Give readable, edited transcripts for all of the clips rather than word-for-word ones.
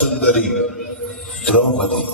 सुंदरी द्रौपदी।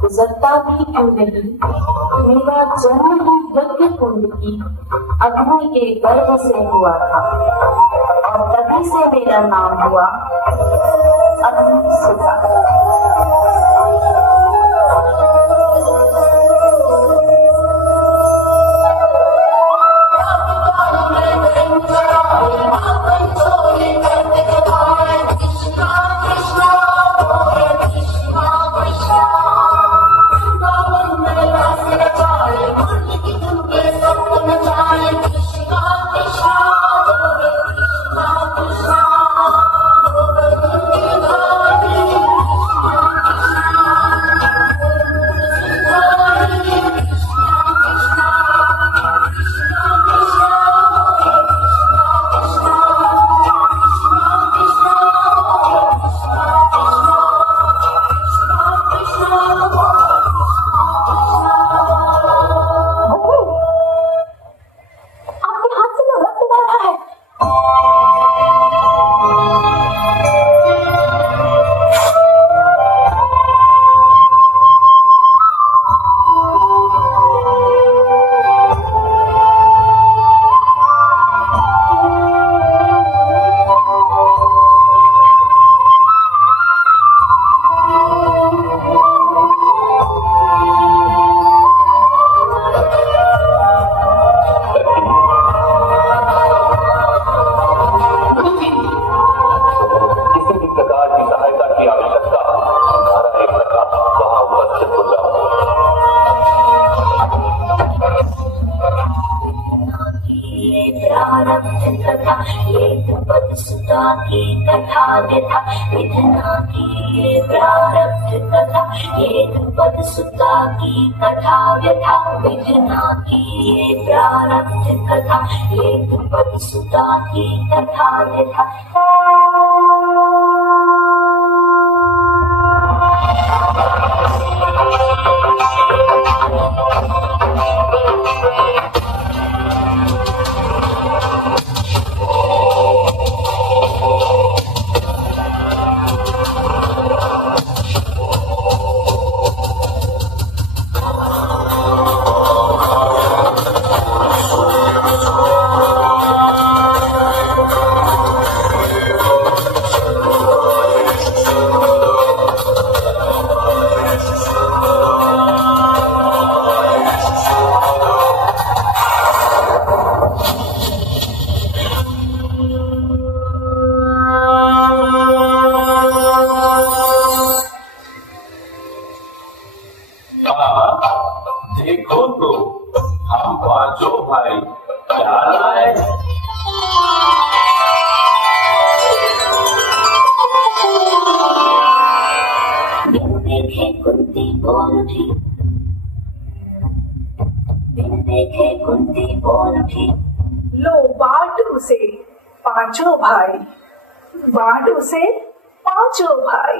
गुजरता भी क्यों नहीं, मेरा जन्म ही यज्ञ कुंड की अग्नि के गर्भ से हुआ था और तभी से मेरा नाम हुआ अग्निसुता। सुता की कथा व्यथा विधना की प्रारब्ध कथा, ये द्रुपद सुता की कथा व्यथा विधना की प्रारब्ध कथा, ये द्रुपद सुता की कथा व्यथा। देखो तो हम पांचों भाई क्या लाए। बिन देखे कुंती बोल उठी, बिन देखे कुंती बोल उठी, लो बांट उसे पांचों भाई, बांट उसे पांचों भाई।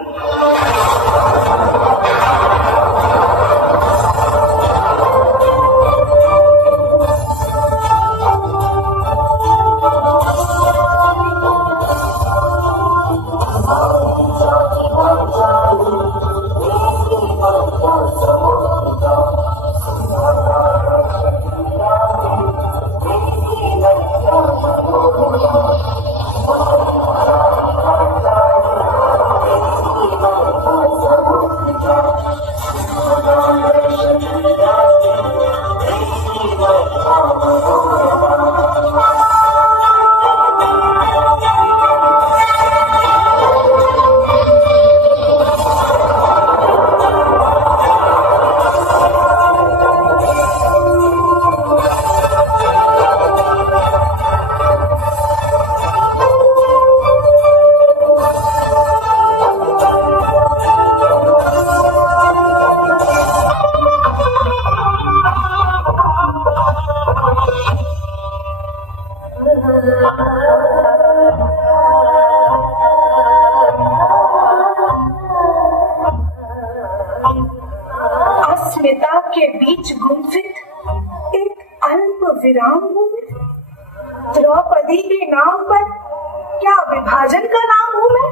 अस्मिता के बीच गुंफित एक अल्प विराम हूँ मैं। द्रौपदी के नाम पर क्या विभाजन का नाम हूँ मैं?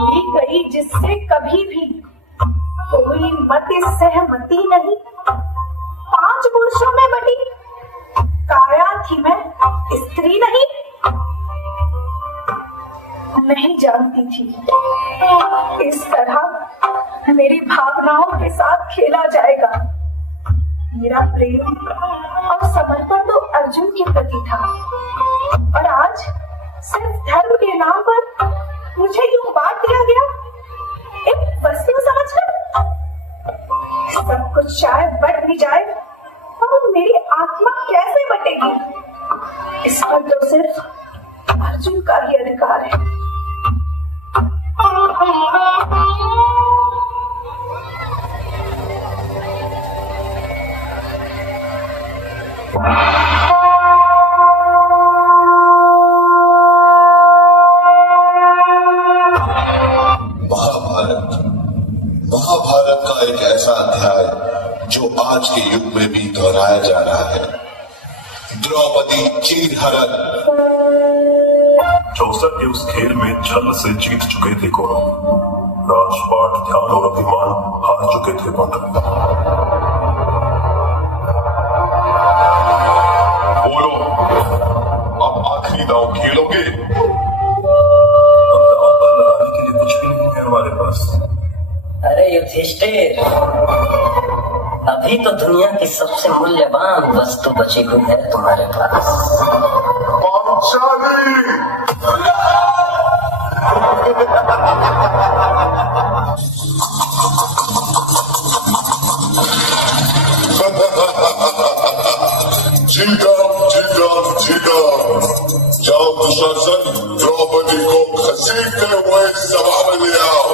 ली गई जिससे कभी भी कोई मति सहमति नहीं, 5 पुरुषों में बटी काया थी मैं, स्त्री नहीं। नहीं जानती थी इस तरह मेरी भावनाओं के साथ खेला जाएगा। मेरा प्रेम और समर्पण तो अर्जुन के प्रति था, और आज सिर्फ धर्म के नाम पर मुझे यूं बांट दिया गया एक वस्तु समझकर। सब कुछ शायद बट भी जाए, और मेरी आत्मा कैसे बटेगी, इस पर तो सिर्फ अर्जुन का ही अधिकार है। महाभारत का एक ऐसा अध्याय जो आज के युग में भी दोहराया जा रहा है। द्रौपदी चीरहरण। 64 के उस खेल में छल से जीत चुके थे कौरव, राजपाट ध्यान और अभिमान हार चुके थे पांडव। बोलो, अब आखिरी दांव खेलोगे? अब दांव पर लगाने के लिए कुछ भी नहीं है हमारे पास। अरे युधिष्ठिर, अभी तो दुनिया की सबसे मूल्यवान वस्तु बची हुई है तुम्हारे पास। पांचाली! जीता। जाओ दुशासन, द्रौपदी को घसीटते हुए सभा में ले आओ।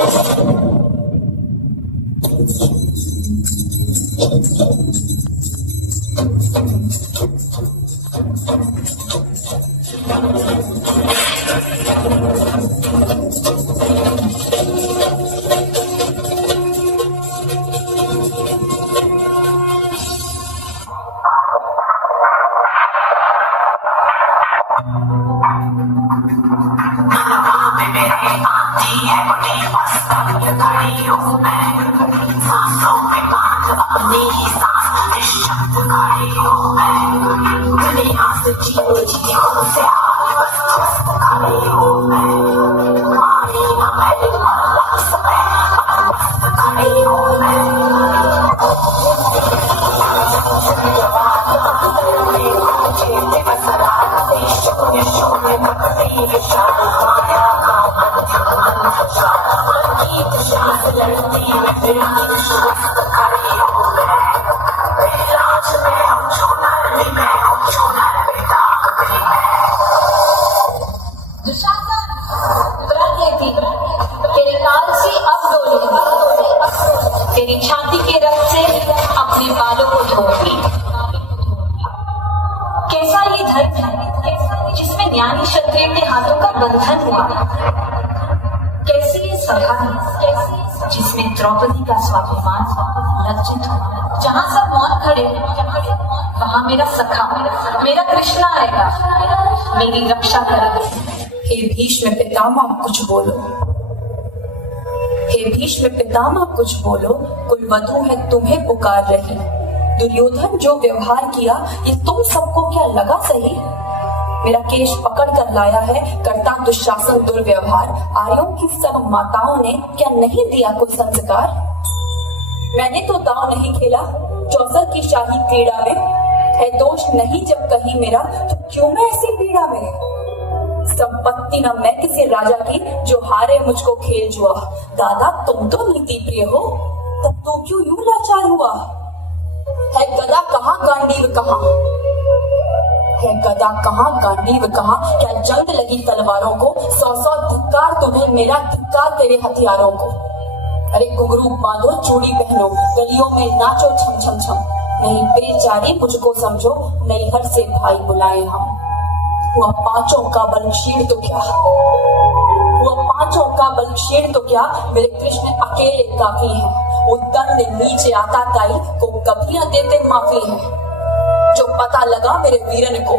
तेरे काल से अब डोले, तेरी छाती के रक्त से अपने बालों को धोऊंगी। कैसा ये धर्म है जिसमें न्याय क्षत्रिय के हाथों का बंधन हुआ। कैसी ये सभा है जिसमें द्रौपदी का स्वाभिमान लज्जित हुआ। जहाँ सब मौत खड़े वहाँ मेरा सखा मेरा कृष्णा आएगा, मेरी रक्षा करेगा। हे भीष्म पितामह कुछ बोलो, हे भीष्म पितामह कुछ बोलो, कुलवधू है तुम्हें पुकार रही। दुर्योधन जो व्यवहार किया ये तुम सबको क्या लगा सही। मेरा केश पकड़ कर लाया है करता दुशासन दुर्व्यवहार। आर्यों की सब माताओं ने क्या नहीं दिया कोई संस्कार। मैंने तो दांव नहीं खेला चौसर की शाही क्रीड़ा में, है दोष नहीं जब कहीं मेरा तो क्यों मैं ऐसी पीड़ा में। संपत्ति न मैं किसी राजा की जो हारे मुझको खेल जुआ। दादा तुम तो नीति प्रिय हो तब तो क्यों यूं लाचार हुआ। है गदा कहाँ गांडीव कहाँ, है गदा कहाँ गांडीव कहाँ। क्या जंग लगी तलवारों को, 100 धिक्कार तुम्हें मेरा धिक्कार तेरे हथियारों को। अरे घुंघरू बांधो चूड़ी पहनो गलियों में नाचो छम छम छम। नहीं बेचारी मुझको समझो नैहर से भाई बुलाए हम। हुआ पांचों का बल क्षीण तो क्या, हुआ पांचों का बल क्षीण तो क्या, मेरे कृष्ण अकेले काफी है। वो दंड नीचे आता ताई को कभी न देते माफी है। जो पता लगा मेरे वीरन को,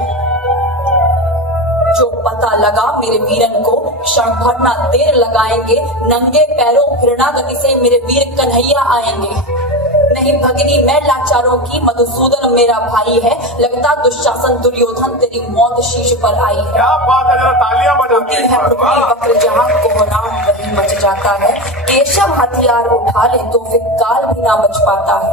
जो पता लगा मेरे वीरन को, क्षण भर ना देर लगाएंगे। नंगे पैरों घृणागति से मेरे वीर कन्हैया आएंगे। नहीं भगनी मैं लाचारों की, मधुसूदन मेरा भाई है। लगता दुशासन दुर्योधन तेरी मौत शीश पर आई है। क्या बात है, जरा तालियां बजाते हैं। पृथ्वी वक्र जहाँ कोहराम वही मच जाता है। केशव हथियार उठा ले तो फिर काल भी ना बच पाता है।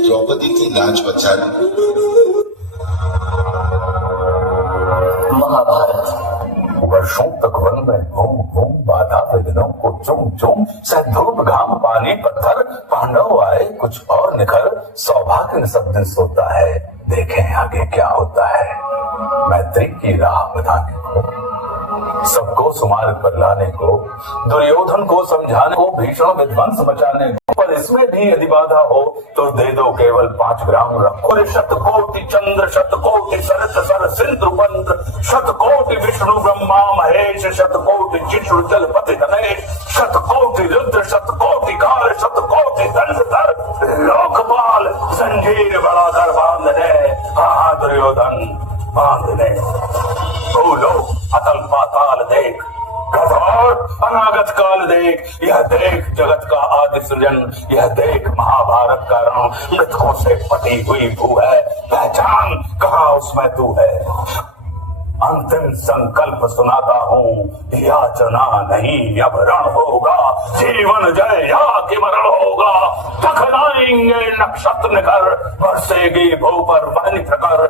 द्रौपदी की लाज बचा ली। महाभारत वर्षों तक वन में घूम घूम बाधा विघ्नों को चुम चुम, सह धूप घाम पानी पत्थर, पांडव आए कुछ और निखर। सौभाग्य सब दिन सोता है, देखें आगे क्या होता है। मैत्री की राह बताने को, सबको सुमार्ग पर लाने को, दुर्योधन को समझाने को, भीषण विध्वंस मचाने को। पर इसमें भी यदि बाधा हो तो दे दो केवल 5 ग्राम रखो। शतकोटि चंद्र शतकोटि सरस सर सिंधु बंद, शतकोटि विष्णु ब्रह्मा महेश, शतकोटि जिष्णु जलपति गणेश, शतकोटि रुद्र शतकोटि काल, शतकोटि दंडधर लोकपाल, जंजीर बड़ा कर बांधने। हाँ दुर्योधन बांधने। बोलो अतल पाताल देख, और अनागत काल देख, यह देख जगत का आदि सृजन, यह देख महाभारत का रण, मृतकों से पटी हुई भू है, पहचान कहाँ उसमें तू है। अंतिम संकल्प सुनाता हूँ, याचना नहीं अब रण होगा, जीवन जय या कि मरण होगा। टकराएंगे नक्षत्र निकर, बरसेगी भू पर वहनी प्रकर,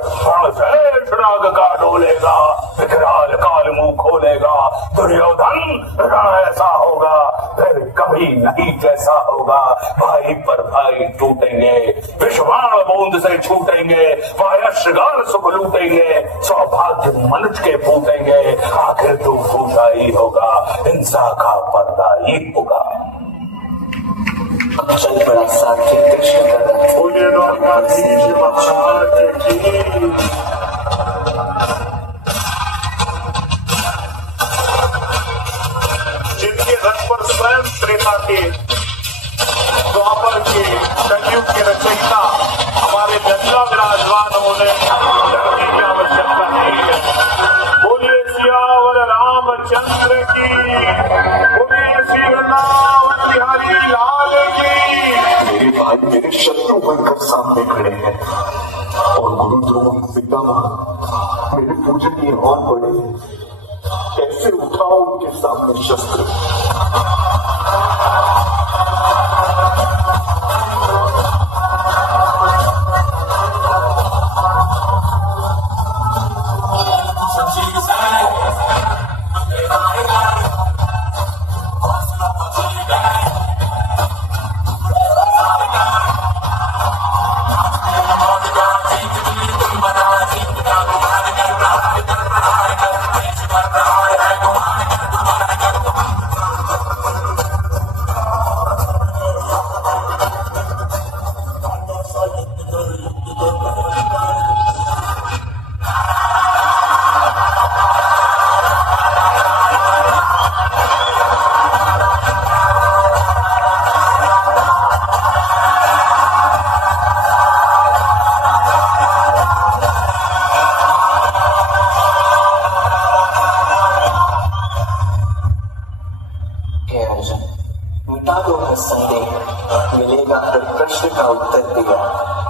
शेष नाग का डोलेगा, विकराल काल मुंह खोलेगा। दुर्योधन रण ऐसा होगा, फिर कभी नहीं जैसा होगा। भाई पर भाई टूटेंगे, विषवाण बूंद से छूटेंगे, वायश्रगाल सुख लूटेंगे, सौभाग्य मनुज के फूटेंगे। आखिर तो फूटा ही होगा, हिंसा का पर्दा ही होगा। चल बड़ा साथी कृष्ण का बोलिए द्वारकाधीश महाराज की। जिनके रथ पर स्वयं त्रेता के, द्वापर के, कलयुग के रचयिता हमारे गंगा विराजमान होने डरने की आवश्यकता नहीं है। बोलिए सियावर रामचंद्र की, बोलिए श्री वृंदावन बिहारी लाल की। मेरे भाई मेरे शत्रु बनकर सामने खड़े हैं और गुरु द्रोण पितामह मेरे पूजनीय और बड़े हैं। कैसे उठाओ उनके सामने शस्त्र? मिटा दो हर संदेह, मिलेगा हर प्रश्न का उत्तर दिया।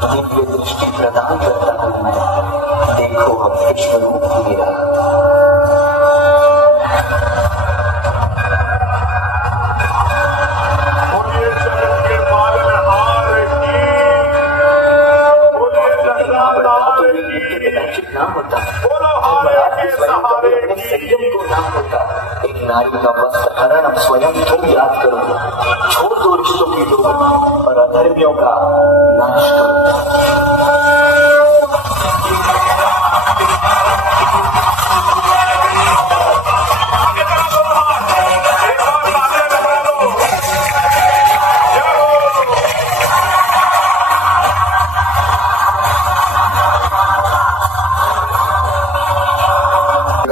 दिव्य दृष्टि प्रदान करता हूँ मैं, देखो अब विश्व रूप मेरा। बोलिए जगत के पालनहार की, बोलिए जगन्नाथ की। नाम होता बोलो हारे के सहारे की। संयम को नाम होता। एक नारी का वस्त्र हरण अब स्वयं तुम याद करो, छोड़ दो रिश्तों की डोर और अधर्मियों का नाश करो।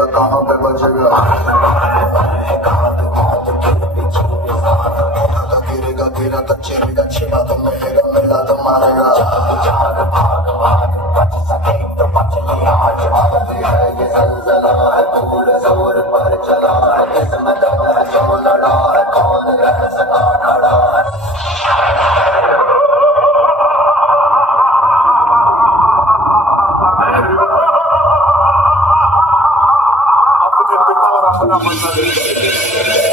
कहाँ पे बचेगा? गिरेगा गिरा तो चेरेगा, छिपा तो मिलेगा, मिला तो मारेगा। ये जलजला है, पूरे जोर पर चला है, किस्मत है जो लड़ा है, कौन रह सका खड़ा है। अपने पिता और अपना मंदिर